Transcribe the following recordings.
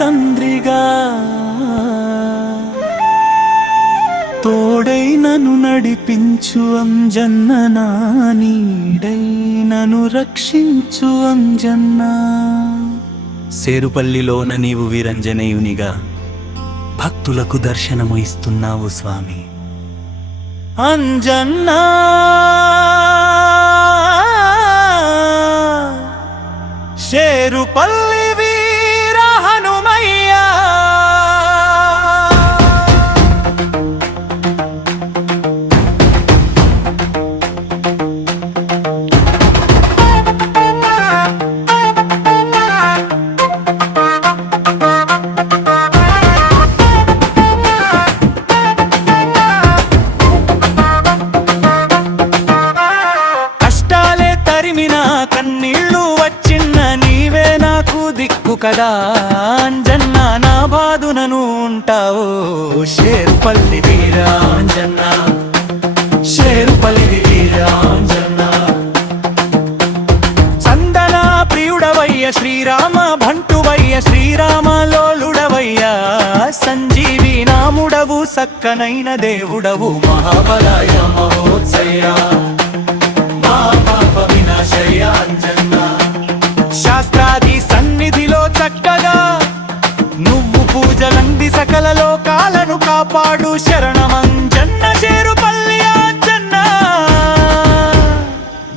తండ్రిగా. తోడైనను నడిపించు అంజన్న నా నీడైనను రక్షించు అంజన్న. సేరుపల్లిలోన నీవు వీరంజనేయునిగా భక్తులకు దర్శనము ఇస్తున్నావు స్వామి. అంజన్నా. కదా అంజన్న నా బాధునను ఉంటావు. షేర్పల్లి వీరాంజన్న షేర్పల్లి వీరాంజన్న చందన ప్రియుడవయ్య శ్రీరామ భంటువయ్య శ్రీరామ లోలుడవయ్య సంజీవి నాముడవు సక్కనైన దేవుడవు మహాబలాయ మహోత్సయ్యా పూజలంది సకల లోకాలను కాపాడు శరణమంజన్న చేరుపల్లి ఆంజన్న.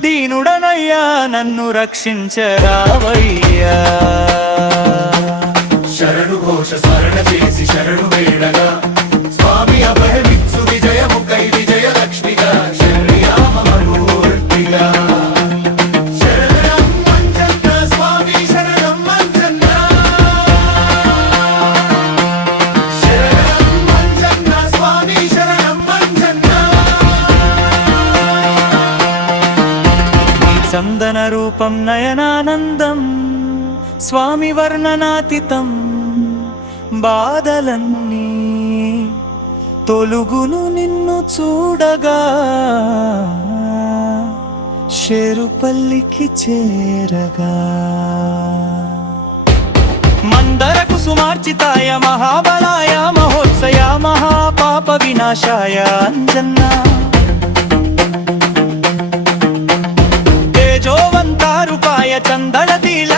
దీనుడనయ్యా నన్ను రక్షించరావయ్యా శరణు ఘోష స్మరణ చేసి శరణు వేడగా రూపం నయనానందం స్వామి వర్ణనాతీతం బాధలన్నీ తొలుగును నిన్ను చూడగా షేరుపల్లికి చేరగా. మందర కుసుమార్చితాయ మహాబలాయ మహోత్సయ మహాపాప వినాశాయ అంజన్నా. மண்டலத்தில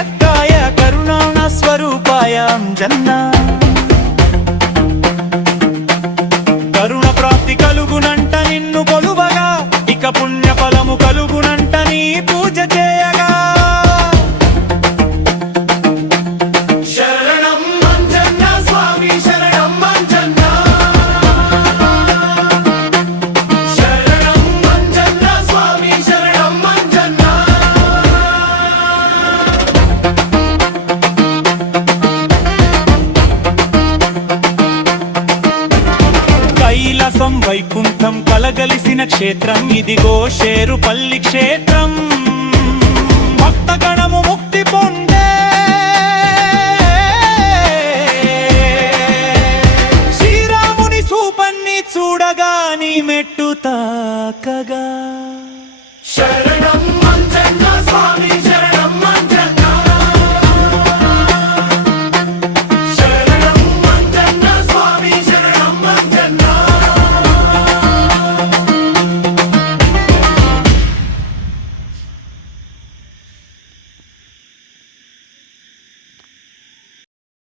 కలిసిన క్షేత్రం ఇదిగో షేరుపల్లి క్షేత్రం. భక్తగణము ముక్తి పొందే. శ్రీరాముని సూపన్ని చూడగా నీ మెట్టు తాకగా